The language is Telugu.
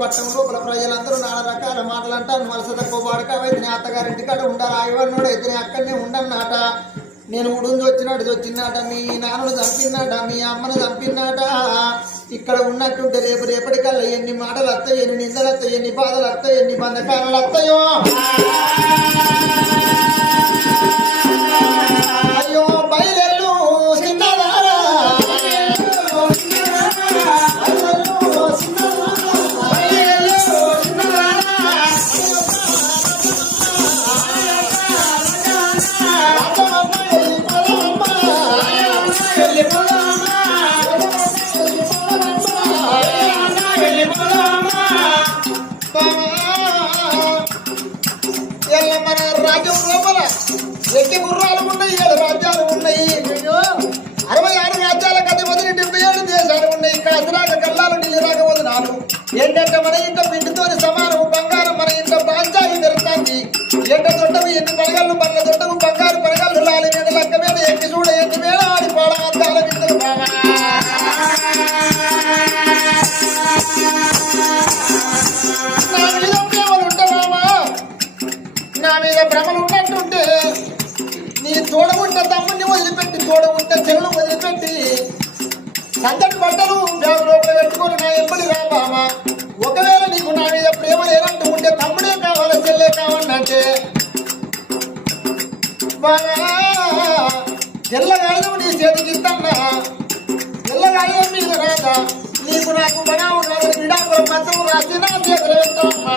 పట్టణం లోపల ప్రజలందరూ నానా రకాల మాటలు అంటాను వలస తక్కువ వాడకమైతే నీ అత్తగారింటి కాడ ఉండాలి? ఆయవన్నోడు అయితే అక్కడనే ఉండన్నాట. నేను ఉడుంది వచ్చినాడు వచ్చినాట మీ నాన్నను చంపినాట మీ అమ్మను చంపినాట ఇక్కడ ఉన్నట్టుంటే రేపు రేపటికల్లా ఎన్ని మాటలు వస్తాయి ఎన్ని నిందలు వస్తాయి ఎన్ని బాధలు వస్తాయి ఎన్ని బంధకాలు వస్తాయో రాజ్యం లోపల ఎన్ని గుర్రాలు ఉన్నాయి ఏడు రాజ్యాలు ఉన్నాయి అరవై ఆరు రాజ్యాల కథ డెబ్బై ఏడు దేశాలు ఉన్నాయి. కల్లాలు నీళ్ళు రాక వదినాలు ఏంటంటే మన ఇంట పిండితోని ఎంట దొడ్డవి ఎన్ని పడగళ్ళు పండ్ల దొడ్డవు బంగారు పడగలు లాలి మీద లెక్క మీద ఎన్ని చూడ ఎన్ని మీద ఆడి పాడ అద్దాల విందులు బావా. నా మీద ప్రేమలు ఉంటావా నా మీద భ్రమలు ఉన్నట్టుంటే నీ తోడగుంట తమ్ముడిని వదిలిపెట్టి తోడగుంట చెవులు వదిలిపెట్టి సందడి బట్టలు బ్యాగ్ లోపల పెట్టుకొని నా ఎంబడి రా బావా. ఒకవేళ బాగా తెల్లగాయలు నీ చేతికి ఇస్తాన్నా తెల్లగాయల మీద రాదా నీకు నాకు బనావు కాదు విడాకుల పత్రం రాసి నా చేతులు పెట్టమ్మా